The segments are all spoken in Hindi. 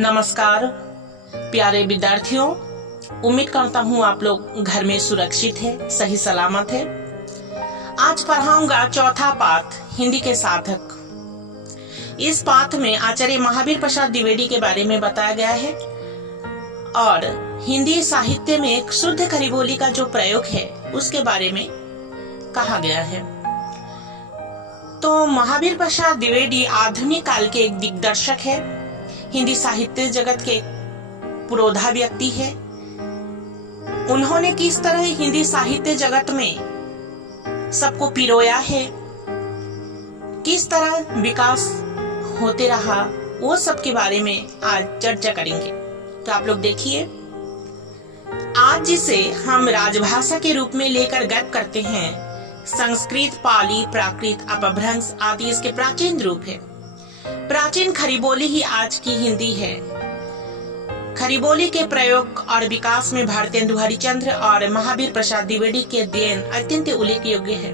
नमस्कार प्यारे विद्यार्थियों, उम्मीद करता हूँ आप लोग घर में सुरक्षित है, सही सलामत है। आज पढ़ाऊंगा चौथा पाठ हिंदी के साधक। इस पाठ में आचार्य महावीर प्रसाद द्विवेदी के बारे में बताया गया है और हिंदी साहित्य में एक शुद्ध खड़ी बोली का जो प्रयोग है उसके बारे में कहा गया है। तो महावीर प्रसाद द्विवेदी आधुनिक काल के एक दिग्दर्शक है, हिंदी साहित्य जगत के पुरोधा व्यक्ति है। उन्होंने किस तरह हिंदी साहित्य जगत में सबको पिरोया है, किस तरह विकास होते रहा, वो सब के बारे में आज चर्चा करेंगे। तो आप लोग देखिए, आज जिसे हम राजभाषा के रूप में लेकर गर्व करते हैं, संस्कृत, पाली, प्राकृत, अपभ्रंश आदि इसके प्राचीन रूप है। प्राचीन खड़ी बोली ही आज की हिंदी है। खड़ी बोली के प्रयोग और विकास में भारतेंदु हरिश्चंद्र और महावीर प्रसाद द्विवेदी के देन अत्यंत उल्लेख योग्य है।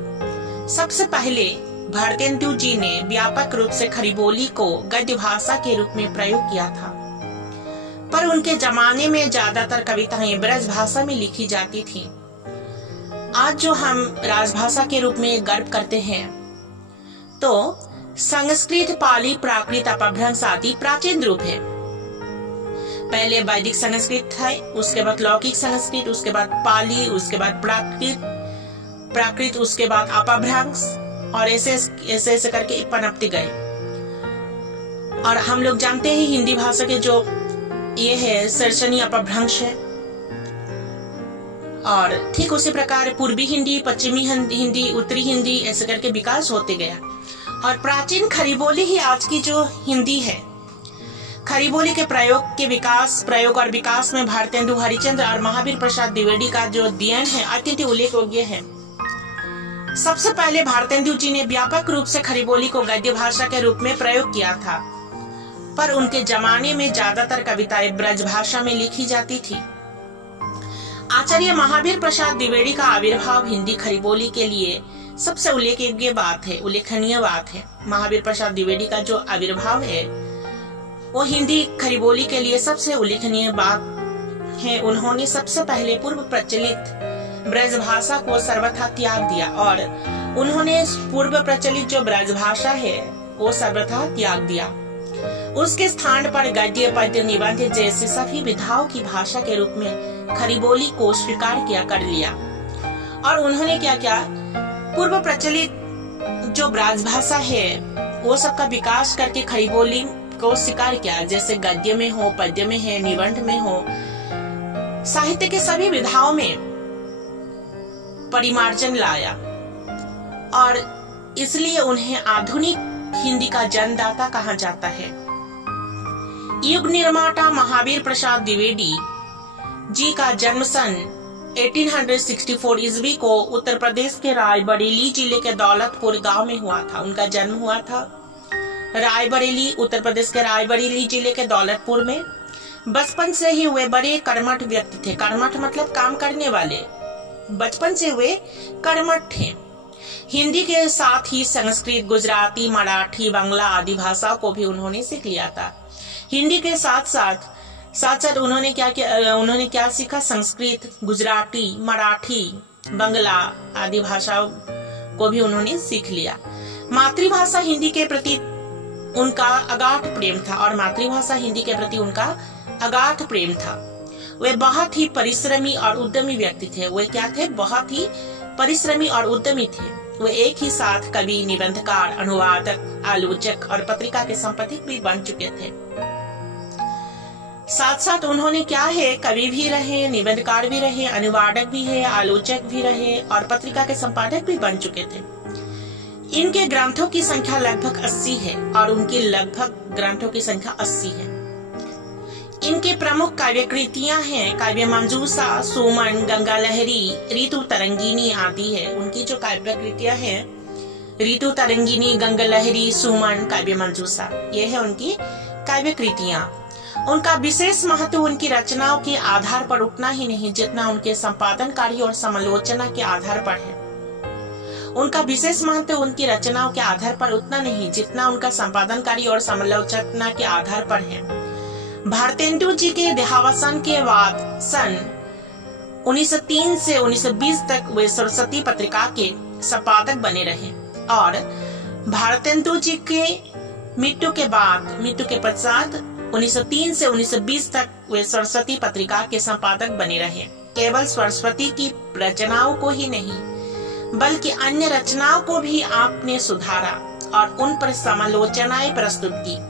सबसे पहले भारतेंदु जी ने व्यापक रूप से खड़ी बोली को गद्य भाषा के रूप में प्रयोग किया था, पर उनके जमाने में ज्यादातर कविताएं ब्रज भाषा में लिखी जाती थी। आज जो हम राजभाषा के रूप में गर्व करते हैं, तो संस्कृत, पाली, प्राकृत, अपभ्रंश आदि प्राचीन रूप है। पहले वैदिक संस्कृत है, उसके बाद लौकिक संस्कृत, उसके बाद पाली, उसके बाद प्राकृत, उसके बाद अपभ्रंश और ऐसे करके पनपते गए। और हम लोग जानते हैं हिंदी भाषा के जो ये है सर्जनी अपभ्रंश है। और ठीक उसी प्रकार पूर्वी हिंदी, पश्चिमी हिंदी, उत्तरी हिंदी ऐसे करके विकास होते गया। और प्राचीन खड़ी बोली ही आज की जो हिंदी है। खड़ी बोली के प्रयोग और विकास में भारतेंदु हरिश्चंद्र और महावीर प्रसाद द्विवेदी का जो देन है अत्यंत उल्लेख योग्य है। सबसे पहले भारतेंदु जी ने व्यापक रूप से खड़ी बोली को गद्य भाषा के रूप में प्रयोग किया था, पर उनके जमाने में ज्यादातर कविताएं ब्रज भाषा में लिखी जाती थी। आचार्य महावीर प्रसाद द्विवेदी का आविर्भाव हिंदी खड़ी बोली के लिए सबसे उल्लेखनीय बात है। महावीर प्रसाद द्विवेदी का जो आविर्भाव है वो हिंदी खड़ी बोली के लिए सबसे उल्लेखनीय बात है। उन्होंने सबसे पहले पूर्व प्रचलित ब्रज भाषा को सर्वथा त्याग दिया और उन्होंने पूर्व प्रचलित जो ब्रज भाषा है वो सर्वथा त्याग दिया। उसके स्थान पर गद्य, पद्य, निबंध जैसे सभी विधाओं की भाषा के रूप में खड़ी बोली को स्वीकार कर लिया। और उन्होंने क्या किया, पूर्व प्रचलित जो ब्रज भाषा है वो सबका विकास करके खड़ी बोली को स्वीकार किया। जैसे गद्य में हो, पद्य में है, निबंध में हो, साहित्य के सभी विधाओं में परिमार्जन लाया और इसलिए उन्हें आधुनिक हिंदी का जन्मदाता कहा जाता है। युग निर्माता महावीर प्रसाद द्विवेदी जी का जन्म सन 1864 ईस्वी को उत्तर प्रदेश के रायबरेली जिले के दौलतपुर गांव में हुआ था। उनका जन्म हुआ था रायबरेली, उत्तर प्रदेश के रायबरेली जिले के दौलतपुर में। बचपन से ही वे बड़े कर्मठ व्यक्ति थे। कर्मठ मतलब काम करने वाले। बचपन से वे कर्मठ थे। हिंदी के साथ ही संस्कृत, गुजराती, मराठी, बांग्ला आदि भाषाओं को भी उन्होंने सीख लिया था। हिंदी के साथ साथ उन्होंने क्या सीखा, संस्कृत, गुजराती, मराठी, बांग्ला आदि भाषाओं को भी उन्होंने सीख लिया। मातृभाषा हिंदी के प्रति उनका अगाध प्रेम था वे बहुत ही परिश्रमी और उद्यमी व्यक्ति थे। बहुत ही परिश्रमी और उद्यमी थे। वे एक ही साथ कवि, निबंधकार, अनुवादक, आलोचक और पत्रिका के संपादक भी बन चुके थे। साथ साथ उन्होंने कवि भी रहे, निबंधकार भी रहे, अनुवादक भी है, आलोचक भी रहे और पत्रिका के संपादक भी बन चुके थे। इनके ग्रंथों की संख्या लगभग 80 है और उनकी ग्रंथों की संख्या 80 है। इनके प्रमुख काव्य कृतियां हैं काव्य मंजूषा, सुमन, गंगा लहरी, ऋतु तरंगिनी आदि है। उनकी जो काव्य कृतियां हैं, ऋतु तरंगिनी, गंगा लहरी, सुमन, काव्य मंजूषा, ये है उनकी काव्य कृतियां। उनका विशेष महत्व उनकी रचनाओं के आधार पर उतना ही नहीं जितना उनके संपादन कार्य और समालोचना के आधार पर है। उनका विशेष महत्व उनकी रचनाओं के आधार पर उतना नहीं जितना उनका संपादन कार्य और समालोचना के आधार पर है। भारतेंदु जी के देहावसान के बाद सन 1903 से 1920 तक वे सरस्वती पत्रिका के संपादक बने रहे और भारतेंदु जी के मृत्यु के पश्चात 1903 से 1920 तक वे सरस्वती पत्रिका के संपादक बने रहे। केवल सरस्वती की रचनाओं को ही नहीं बल्कि अन्य रचनाओं को भी आपने सुधारा और उन पर समालोचनाएं प्रस्तुत की।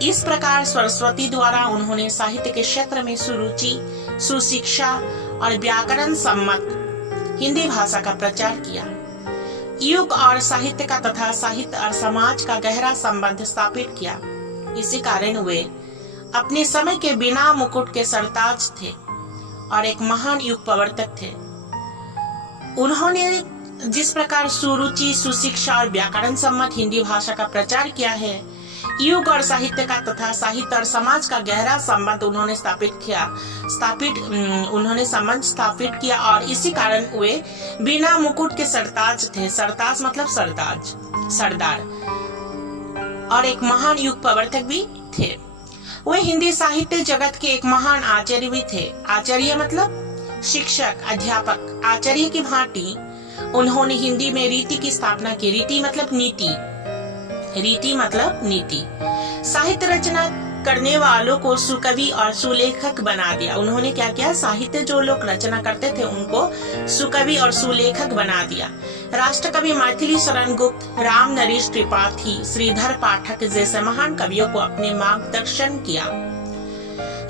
इस प्रकार सरस्वती द्वारा उन्होंने साहित्य के क्षेत्र में सुरुचि, सुशिक्षा और व्याकरण सम्मत हिंदी भाषा का प्रचार किया। युग और साहित्य का तथा साहित्य और समाज का गहरा संबंध स्थापित किया। इसी कारण वे अपने समय के बिना मुकुट के सरताज थे और एक महान युग प्रवर्तक थे। उन्होंने जिस प्रकार सुरुचि, सुशिक्षा और व्याकरण सम्मत हिंदी भाषा का प्रचार किया है, युग और साहित्य का तथा साहित्य और समाज का गहरा संबंध उन्होंने संबंध स्थापित किया और इसी कारण वे बिना मुकुट के सरताज थे। सरताज मतलब सरदार और एक महान युग प्रवर्तक भी थे। वे हिंदी साहित्य जगत के एक महान आचार्य भी थे। आचार्य मतलब शिक्षक, अध्यापक। आचार्य की भांति उन्होंने हिंदी में रीति की स्थापना की। रीति मतलब नीति। साहित्य रचना करने वालों को सुकवि और सुलेखक बना दिया। उन्होंने क्या किया? साहित्य जो लोग रचना करते थे उनको सुकवि और सुलेखक बना दिया। राष्ट्रकवि मैथिली शरण गुप्त, राम नरेश त्रिपाठी, श्रीधर पाठक जैसे महान कवियों को अपने मार्गदर्शन किया।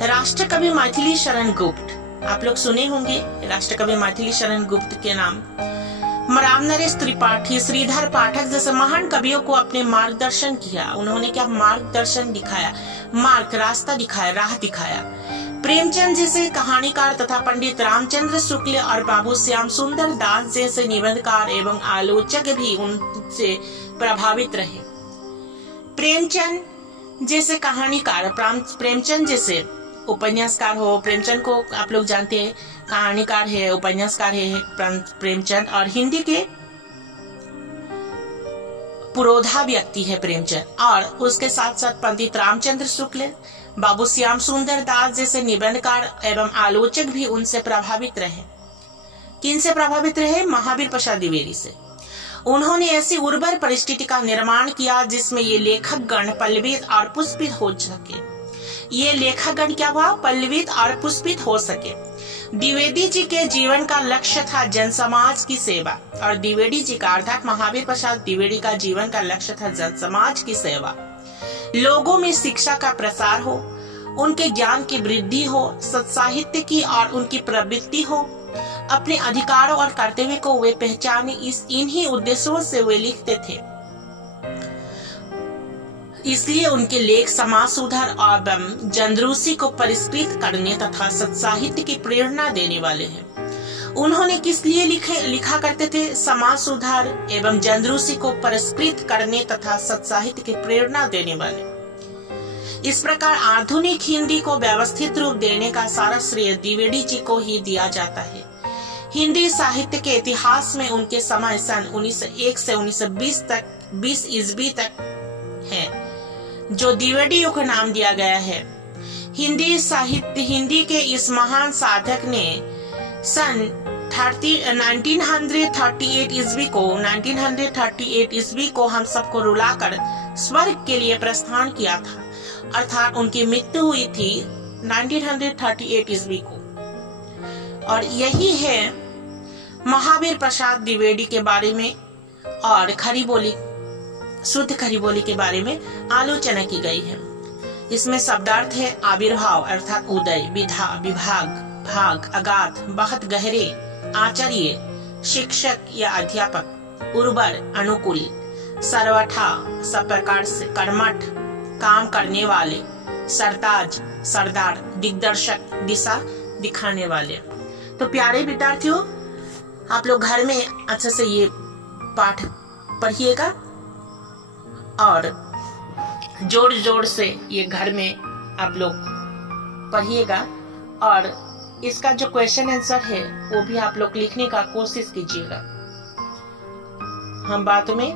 राष्ट्रकवि मैथिली शरण गुप्त, आप लोग सुने होंगे राष्ट्रकवि मैथिली शरण गुप्त के नाम। राम नरेश त्रिपाठी, श्रीधर पाठक जैसे महान कवियों को अपने मार्गदर्शन किया। उन्होंने क्या मार्गदर्शन दिखाया? रास्ता दिखाया, राह दिखाया। प्रेमचंद जैसे कहानीकार तथा पंडित रामचंद्र शुक्ल और बाबू श्याम सुंदर दास जैसे निबंधकार एवं आलोचक भी उनसे प्रभावित रहे। प्रेमचंद जैसे कहानीकार, प्रेमचंद जैसे उपन्यासकार हो। प्रेमचंद को आप लोग जानते हैं, कहानीकार है, उपन्यासकार है प्रेमचंद, और हिंदी के पुरोधा व्यक्ति है प्रेमचंद। और उसके साथ साथ पंडित रामचंद्र शुक्ल, बाबू श्याम सुंदर दास जैसे निबंधकार एवं आलोचक भी उनसे प्रभावित रहे। किनसे प्रभावित रहे? महावीर प्रसाद द्विवेदी से। उन्होंने ऐसी उर्वर परिस्थिति का निर्माण किया जिसमें ये लेखक गण पल्लवित और पुष्पित हो सके। ये लेखकगण क्या हुआ? पल्लवित और पुष्पित हो सके। द्विवेदी जी के जीवन का लक्ष्य था जन समाज की सेवा, और द्विवेदी जी का अर्थात महावीर प्रसाद द्विवेदी का जीवन का लक्ष्य था जन समाज की सेवा। लोगों में शिक्षा का प्रसार हो, उनके ज्ञान की वृद्धि हो, सत्साहित्य की और उनकी प्रवृत्ति हो, अपने अधिकारों और कर्तव्य को वे पहचाने। इन्हीं उद्देश्यों से वे लिखते थे। इसलिए उनके लेख समाज सुधार और जनरूसी को परिष्कृत करने तथा सत्साहित्य की प्रेरणा देने वाले हैं। उन्होंने किस लिए लिखा करते थे? समाज सुधार एवं जनरूसी को परिष्कृत करने तथा सत्साहित्य की प्रेरणा देने वाले। इस प्रकार आधुनिक हिंदी को व्यवस्थित रूप देने का सारा श्रेय द्विवेदी जी को ही दिया जाता है। हिंदी साहित्य के इतिहास में उनके समय सन 1901 से 1920 ईस्वी तक है, जो द्विवेदी युग नाम दिया गया है। हिंदी के इस महान साधक ने सन 1938 ईस्वी को हम सबको रुलाकर स्वर्ग के लिए प्रस्थान किया था, अर्थात उनकी मृत्यु हुई थी 1938 ईस्वी को। और यही है महावीर प्रसाद द्विवेदी के बारे में और शुद्ध खरी बोली के बारे में आलोचना की गई है। इसमें शब्दार्थ है आविर्भाव अर्थात उदय, विधा, विभाग, भाग, अगाध, बहुत गहरे, आचार्य, शिक्षक या अध्यापक, उर्वर, अनुकूल, सर्वथा, सब प्रकार से, कर्मठ, काम करने वाले, सरताज, सरदार, दिग्दर्शक, दिशा दिखाने वाले। तो प्यारे विद्यार्थियों, आप लोग घर में अच्छे से ये पाठ पढ़िएगा और जोर जोर से ये घर में आप लोग पढ़िएगा, और इसका जो क्वेश्चन आंसर है वो भी आप लोग लिखने का कोशिश कीजिएगा। हम बातों में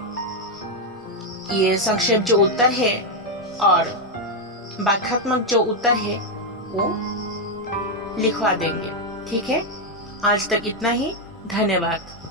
ये संक्षेप जो उत्तर है और व्याख्यात्मक जो उत्तर है वो लिखवा देंगे। ठीक है, आज तक इतना ही। धन्यवाद।